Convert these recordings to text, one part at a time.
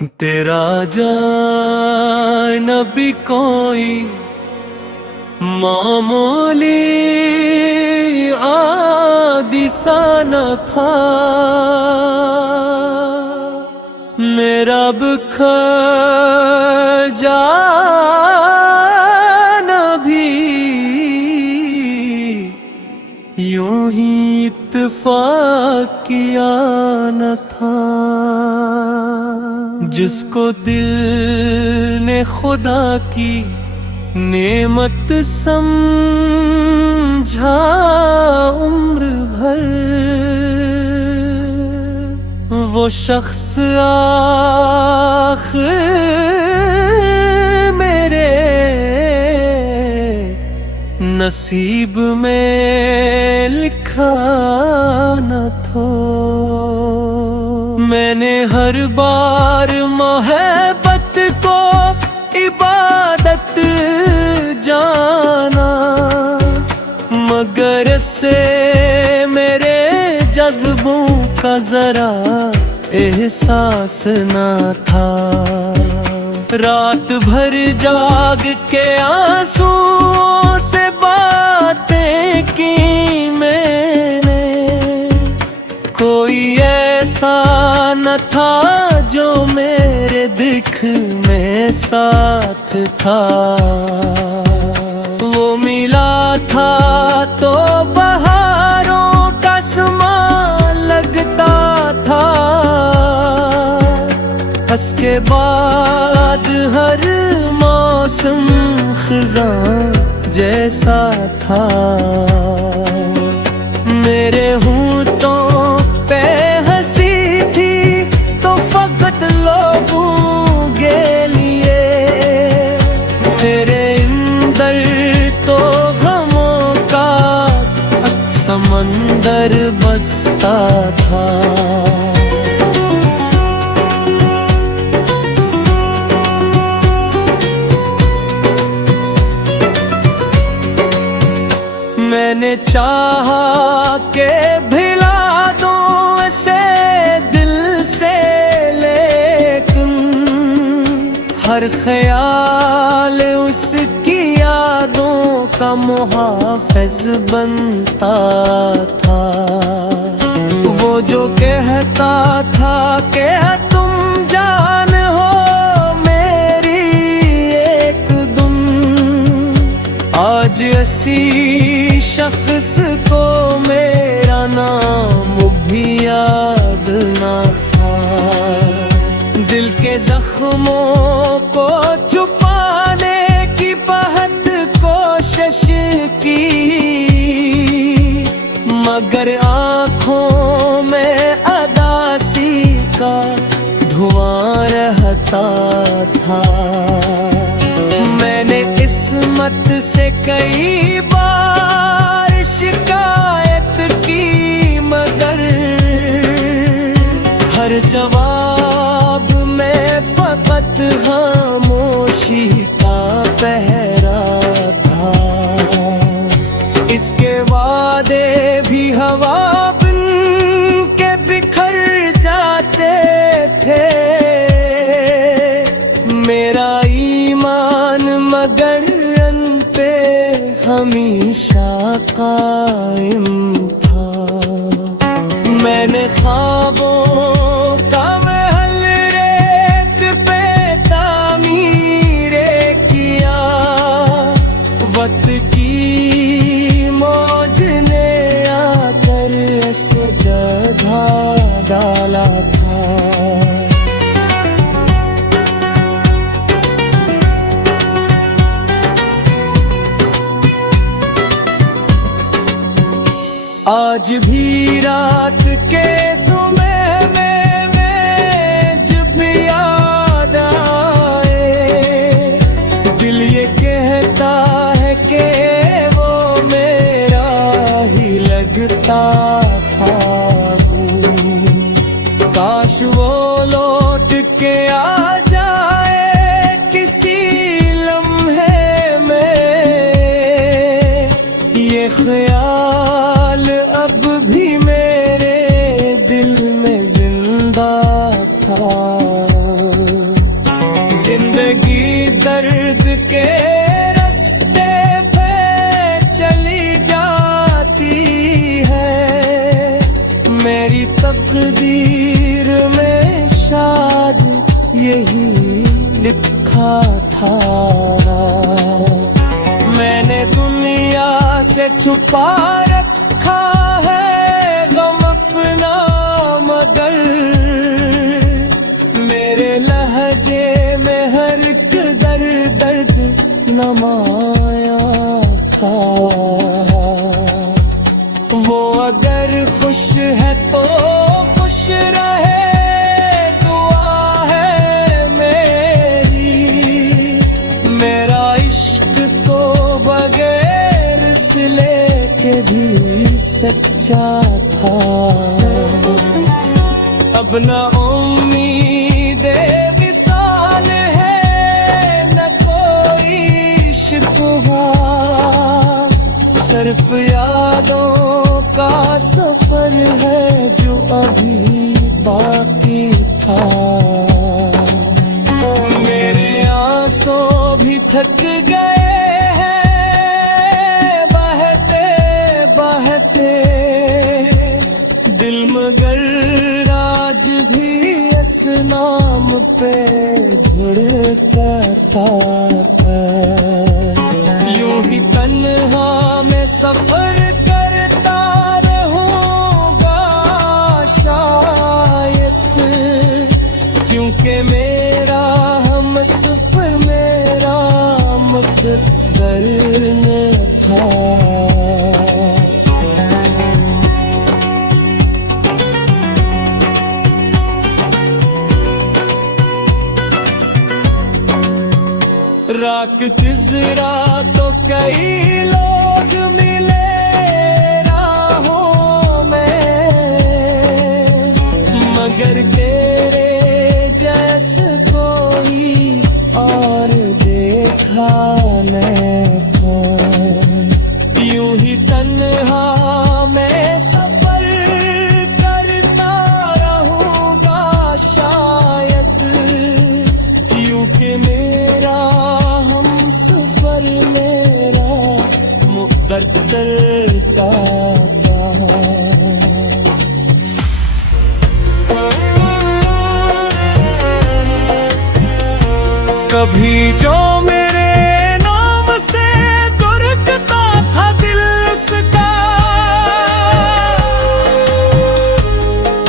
तेरा जान भी कोई मामूली आदि सा न था। मेरा बिखर जाना भी यूं ही इत्तेफाक किया न था। जिसको दिल ने खुदा की नेमत समझा उम्र भर, वो शख्स आखिर मेरे नसीब में लिखा न था। मैंने हर बार मोहब्बत को इबादत जाना, मगर से मेरे जज्बों का जरा एहसास न था। रात भर जाग के आंसुओं से बातें की मैंने, कोई ऐसा न था जो मेरे दुख में साथ था। वो मिला था तो बहारों का समा लगता था, उसके बाद हर मौसम खिज़ां जैसा था। मेरे होंठों पे हंसी थी तो फकत लोगों के लिए, मेरे अंदर तो गमों का समंदर बसता था। मैंने चाहा के भिला दूं ऐसे दिल से, लेकिन हर ख्याल उसकी यादों का मुहाफ़िज़ बनता था। वो जो कहता था कि तुम जान हो मेरी एक दुम, आज ऐसी शख्स को मेरा नाम भी याद ना था। दिल के जख्मों को छुपाने की बहुत कोशिश की, मगर आँखों में अदासी का धुआं रहता था। मैंने किस्मत से कई बार शिकायत की, मगर हर जवाब में फकत खामोशी का पहरा था। इसके वादे भी हवा बन के बिखर जाते थे। मेरा ईमान मगर पे हमेशा कायम था। मैंने ख्वाबों का महल रेत पे तामीरे किया, वक्त की मौज ने आकर ऐसे गधा डाला था। आज भी रात के समय में जब याद आए, दिल ये कहता है कि वो मेरा ही लगता था। काश वो लौट के आ जाए किसी लम्हे में, ये ख्याल अब भी मेरे दिल में जिंदा था। दर्द के रास्ते पे चली जाती है। मेरी तकदीर में शायद यही लिखा था। मैंने दुनिया से छुपा रखा है गम अपना, मगर मेरे लहजे में हर एक दर्द नमाया था। वो अगर खुश है तो खुश रहे, दुआ है मेरी। मेरा इश्क तो बगैर सिले के भी सच्चा था। अब ना उम्मीद विसाल है, न कोई शिकवा, सिर्फ यादों का सफर है जो अभी बाकी था। मेरे आंसू भी थक गए हैं बहते बहते, दिल मगर आज भी इस नाम पे धड़कता है। यूं ही तन्हा मैं सफर करता रहूंगा शायद, क्योंकि मेरा हम सफर मेरा मुक़द्दर न था। राख गुजरा तो कई लोग मिले राहों में, मगर तेरे जैसे कोई और देखा नहीं। यूं ही तन्हा मैं सफर करता रहूंगा शायद, क्योंकि मेरा मेरा मुक़द्दर का कभी जो मेरे नाम से दुर्गता था दिल उसका,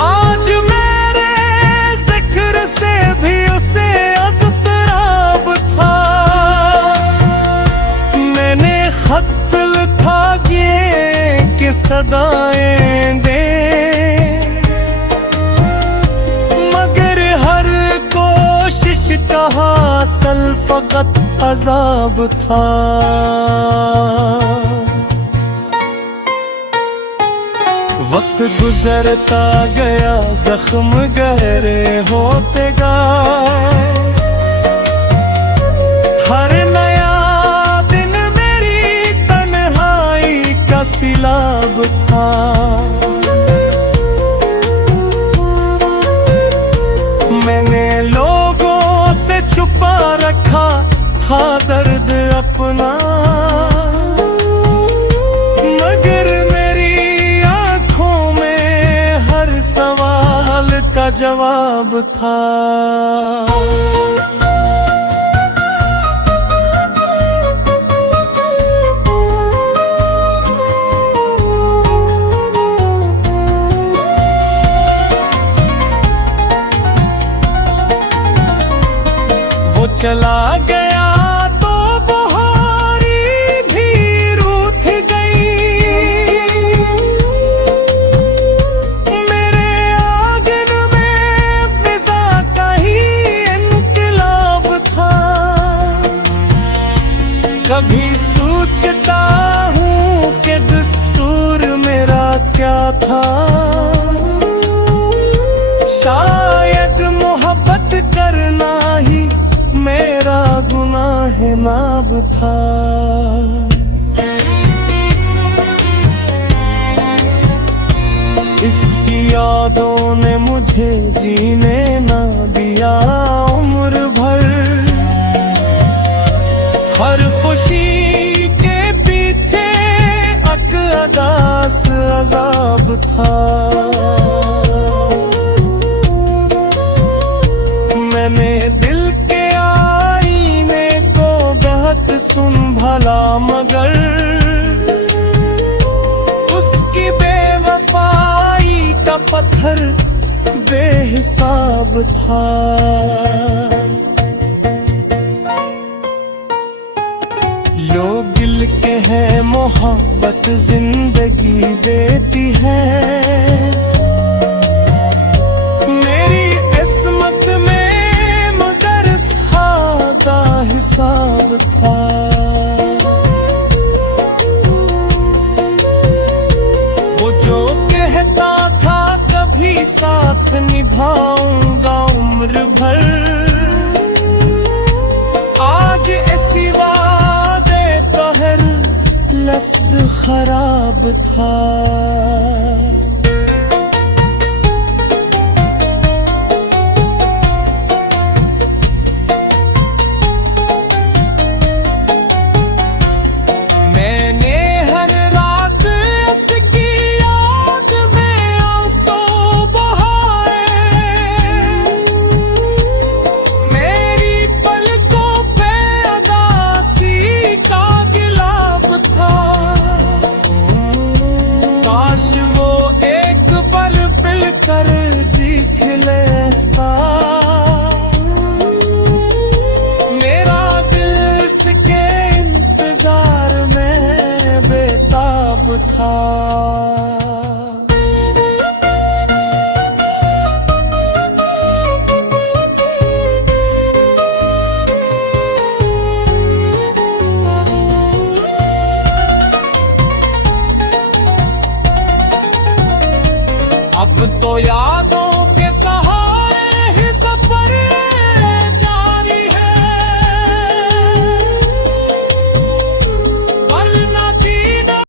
आज मेरे जिक्र से भी उसे अज़तराब था। मैंने खत लिखा ये कि सदाएं दे, मगर हर कोशिश का हासिल फकत अज़ाब था। वक्त गुजरता गया जख्म गहरे होते गए, हर नया दिन मेरी तन्हाई का सिलाब था। मैंने लोगों से छुपा रखा था दर्द अपना, मगर मेरी आंखों में हर सवाल का जवाब था। चला गया तो बहारी भी रूठ गई, मेरे आंगन में फिजा का ही इनकलाब था। कभी सोचता हूँ कि कसूर मेरा क्या था, शायद मोहब्बत करना ही मेरा गुनाह नाब था। इसकी यादों ने मुझे जीने ना दिया उम्र भर, खुशी के पीछे अकदास अजाब था। मैंने दिल के आईने को बहुत संभाला, मगर उसकी बेवफाई का पत्थर बेहिसाब था। लोग दिल के हैं मोहब्बत जिंदगी देती है, मेरी किस्मत में मगर सादा हिसाब था। वो जो कहता था कभी साथ निभाऊंगा उम्र भर, आज ऐसी वादे तो हर लफ्ज खराब था। मैंने हर रात इसकी याद में आंसू बहाए, मेरी पलकों पे उदासी का गिलाब था। काश वो एक बार पिल कर दिख लेता, मेरा दिल इसके इंतजार में बेताब था। अब तो यादों